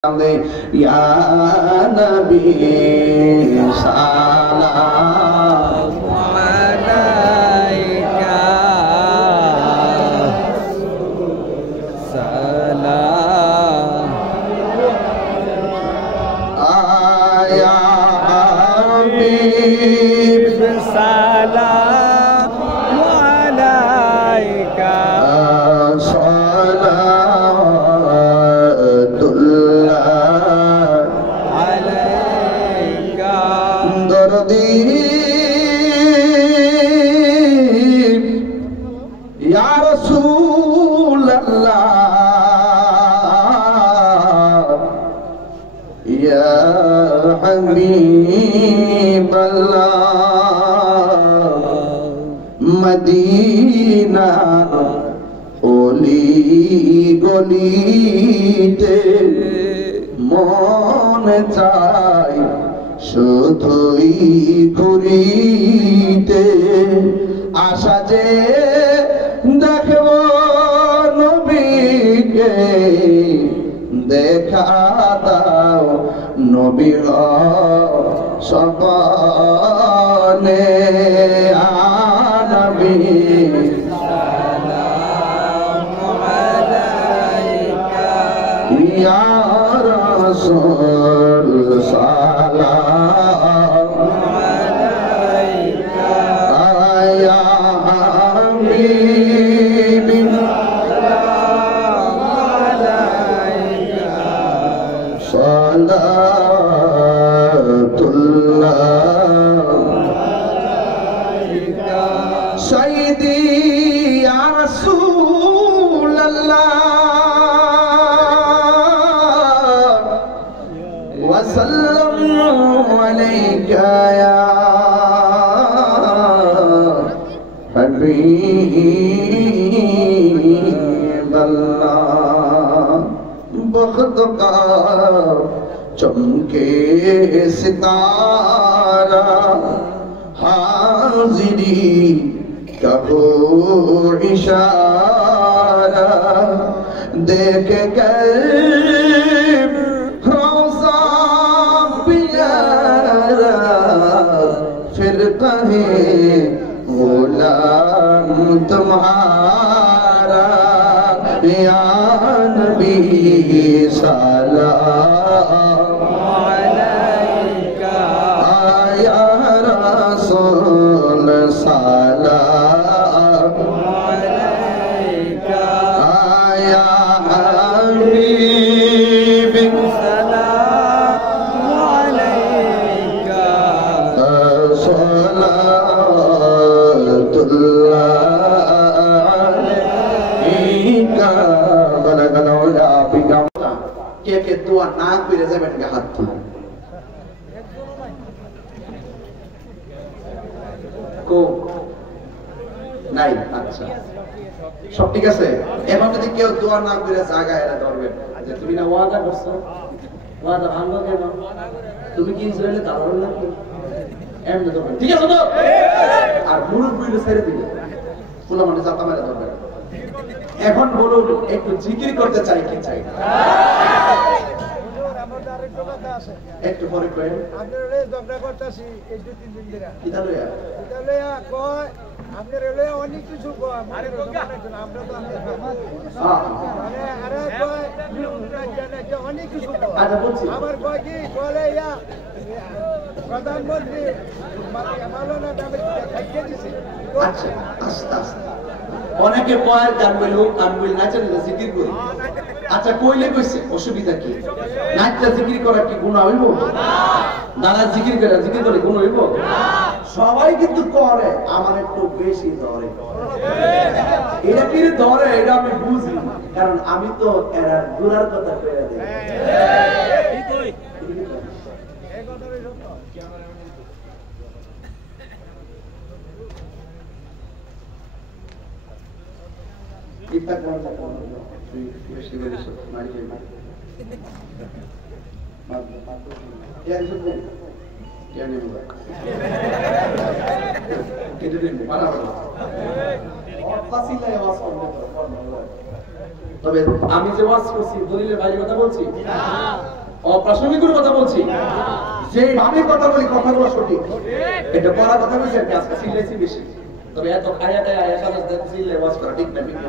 Ya Nabi salam alaika salam ya Habib salam alaika Ya Rasulullah Ya Habiballah Madina Oli গলিতে মন চাই শুধুই ঘুরিতে আশা যে দেখব নবীকে দেখা দাও নবীর সপনে নবী Ya Rasul salam alaika ya Habib salam alaika salatullah alaika sayyidi ya Rasulullah وسلم عليك يا حبيب الله بخت کا چمکے ستارہ حاضری کہو اشارہ دیکھ کر फिर कहे गुलाम तुम्हारा या नबी सलाम अलैका या रसूल सलाम अलैका या हबीब কে কে দোয়া না করে যাবেন হাত কো নাই আচ্ছা সব ঠিক আছে এখন যদি কেউ দোয়া না করে জায়গায় এরা ধরবেন যে তুমি না ওয়াদা করছো ওয়াদা ভাঙো কেন তুমি কি ইসরায়েলে দাঁড়াও নাকি এমন ধরবেন ঠিক আছে তো আর মুরব্বিগুলো ছেড়ে দিবে ফুলা মানে জাতা মেরে ধরবেন এখন বলুন একটু জিকির করতে চাই কি চাই একটু পরে কই আপনারা ঝগড়া করতেছি এই দুই তিন দিন ধরে কিটা লইয়া কয় আপনারা লইয়া অনেক কিছু কয় আরে আমরা তো মানে আরে কয় জানে অনেক কিছু কয় আচ্ছা বলছি আমার কয় কি বলে ইয়া প্রধানমন্ত্রী মাওলানা দামে খাইয়ে দিছে আচ্ছা আস্তে আস্তে অনেকে কয় কানবইল নাচেন জিকির করি আচ্ছা কইলে কইছে অসুবিধা কি নাচটা জিকির করা কি গুনাহ হইব না দাদা জিকির করে গুনাহ হইব না সবাই কিন্তু করে আমার একটু বেশি ধরে এটা কি ধরে এটা আমি বুঝি কারণ আমি তো এরা গুনার কথা কইরা দেই ঠিক কই এই কথাই সত্য kita keluarga bersih bersih mari ya sudah ya ni buat itu ni mana orang pasti lah yang masuk তবে আমি যে ওয়াজ করছি দলিলের বাইরে কথা বলছি, অপ্রাসঙ্গিকের কথা বলছি, যে ভাবে কথা বলি কথাগুলো সঠিক, এটা পড়া কথা বলছি আর কি। আজকে চিল্লাইছি বেশি, তবে এত খায়াটায় আয়া সাথে চিল্লে ওয়াজ করা ঠিক না, ঠিক না।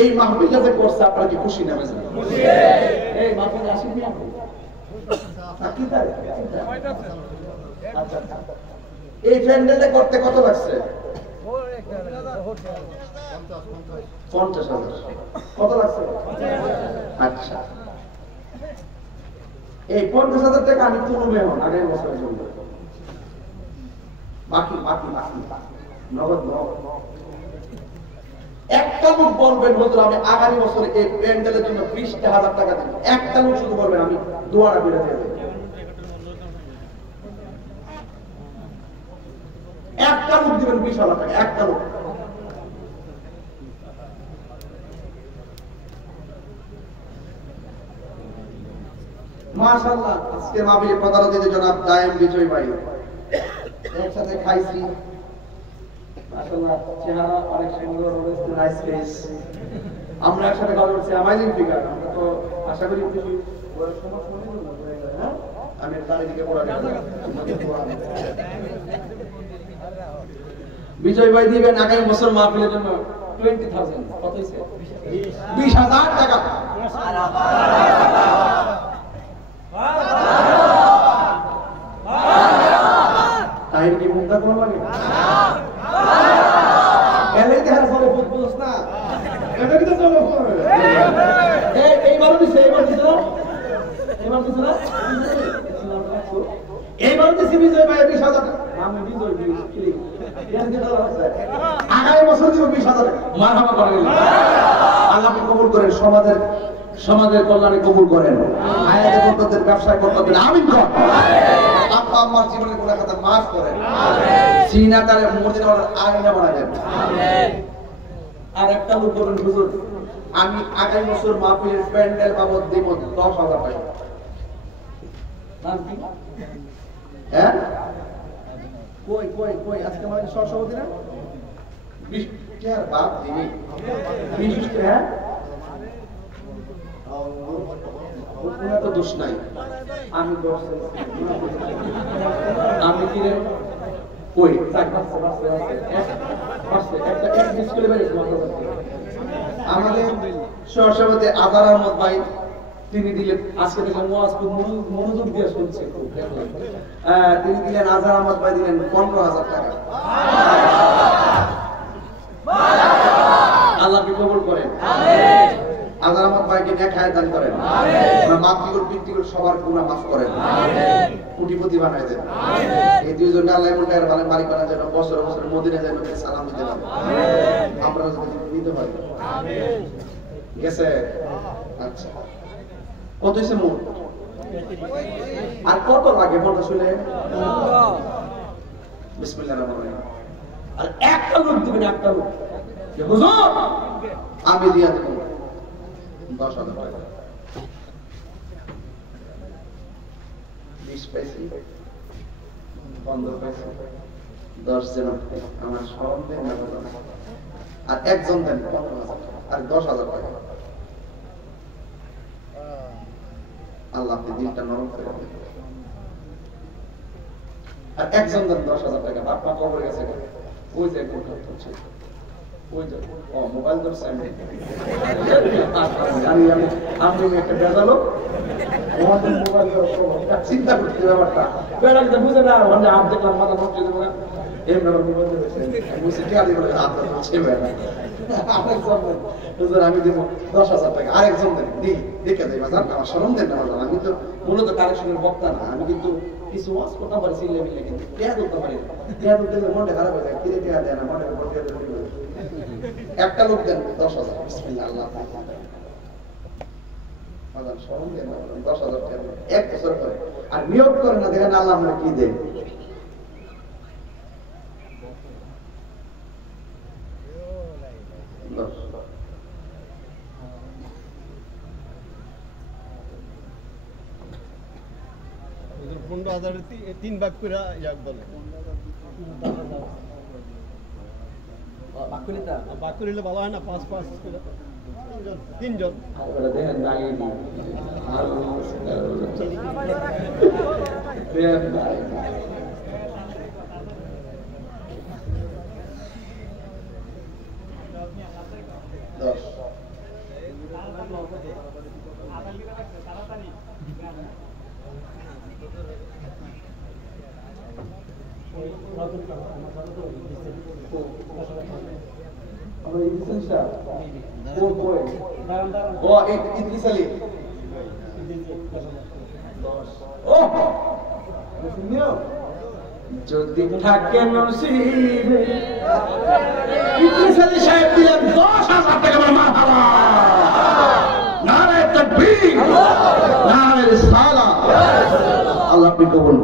এই মাহফিলটা যে করছে আপনারা কি খুশি না? খুশি। এই মাহফিলে আসেননি আপনি? আচ্ছা, এই প্যান্ডেলটা করতে কত লাগছে? 50,000। কত লাগছে? আচ্ছা, এই 50,000 টাকা আমি তুলবে এখন আগামী বছরের জন্য। বাকি বাকি বাকি নগদ নগদ। একটা লোক বলবেন হুজুর আমি আগামী বছরে এই প্যান্ডেলের জন্য 20,000 টাকা দেব। একটা লোক শুধু বলবেন আমি দোয়াটা করে দিয়ে দেব। একটা লোক দিবেন 20,000 টাকা, একটা লোক। মাশাআল্লাহ, আজকে মাহফিলে প্রধান অতিথি জনাব দায়েম বিজয় ভাই, একসাথে খাইছি। মাশাআল্লাহ, চেহারা অনেক সুন্দর, নাইস ফেস। আমরা একসাথে কথা বলছি, অ্যামেজিং ফিগার। আমরা তো আশা করি কিছু বয়স সমস্যা নেই না, হ্যাঁ? আমি তার দিকে পড়া যাব। বিজয় ভাই দিবেন আগামী বছর মাহফিলের জন্য 20,000। কত হইছে? 20,000 টাকা। তাই কি মুদ্রা কোন লাগে? এলে দেখার পরে বুঝবস না, এটা কি তো চলো এইবার দিছে, এইবার দিছে না, এইবার দিছে না, এইবার দিছে বিজয় ভাই 20,000 টাকা। আমি বিজয় আগামী বছর দিব 20,000 টাকা। মারহাবা করেন, আল্লাহ কবুল করেন, সমাজের কল্যাণে কবুল করেন, আয়াতে বরকতের ব্যবসায় বরকত দেন। আমিন কর। আব্বা আম্মার জীবনের গুনাহ খাতা maaf করেন, সিনাতারে মদিনাওয়ালার আয়না বানাবেন। আর একটা লোক বলেন হুজুর আমি আগামী বছর মাহফিলের প্যান্ডেল বাবদ দেব 10,000 টাকা। নাম কি? হ্যাঁ কই কই কই আজকে আমাদের সহসভাপতি না 20 টাকার বাপ দিবি 20 টাকা। ওখানে তো দোষ নাই, আমি দোষ আমি কি রে কই আমাদের সহসভাপতি আদার আহমদ ভাই তিনি দিলেন, আজকে দেখলাম ওয়াজ খুব মনোযোগ দিয়ে শুনছে, খুব দেখলাম। তিনি দিলেন, আজহার আহমদ ভাই দিলেন 15,000 টাকা। আল্লাহকে কবুল করেন, আজহার আহমদ ভাইকে নেক হায়াত দান করেন, মাতৃকুল পিতৃকুল সবার গুনাহ মাফ করেন, কোটিপতি বানায় দেন। এই দুইজনকে আল্লাহ এমন টাকার ভালো মালিক বানায় যেন বছর বছর মদিনায় যায় নবীকে সালাম দিতে পারে, আমরা যদি দিতে পারি। গেছে? আচ্ছা, কত হইছে মোট? আর কত লাগে বলতে শুনে? বিসমিল্লাহির রহমানির রহিম। আর একটা লোক দিবেন, একটা লোক যে হুজুর আমি দিয়া দেব 10,000 টাকা। 20 পাইছি, 15 পাইছি, 10 জন আমার সব দেন না, আর একজন দেন 15,000 আর 10,000 টাকা। আল্লাহ আপনি দিলটা নরম করে দেন। আর একজন দেন 10,000 টাকা। বাপমা কবর গেছে, ওই যে কোন হচ্ছে ওই যে মোবাইল ধরছে। আমি একটা বেজালো মোবাইল চিন্তা করতে ব্যাপারটা বেড়াতে বুঝে না, মানে হাত দেখলাম মাথা নষ্ট দেবো না, এমনি মোবাইল ধরেছে বুঝে টিয়া দিয়ে হাত ধরছে বেড়া। আমি দেবো 10,000 টাকা। আরেকজন দেন দেখে দেয় বাজার, আমার স্মরণ দেন না বাজার। আমি তো মূলত কালেকশনের বক্তা না, আমি কিন্তু কিছু ওয়াজ করতে পারি, চিল্লে মিলে, কিন্তু টিয়া ধরতে পারি না। টিয়া ধরতে গেলে মনটা খারাপ হয়ে যায়, কিরে টিয়া দেয় না, মনে উপর টিয়া ধরে। একটা লোক দেন 10,000। বিসমিল্লাহ, আল্লাহ বাজার স্মরণ দেন না, 10,000 টাকা এক বছর করে। আর নিয়োগ করে না, দেখেন আল্লাহ আমরা কি দেন। $15,000 3 ভাগ করে বলে বাক্য নিলে ভালো হয় না? 5-5 তিনজন দেখেন দাঁড়িয়ে যদি থাকে নসিবে ইদ্রিস আলী সাহেব দিলেন 10,000 টাকা। মারহাবা, নারায়ে তাকবীর, নারায়ে রিসালাত। আল্লাহ আপনি কবুল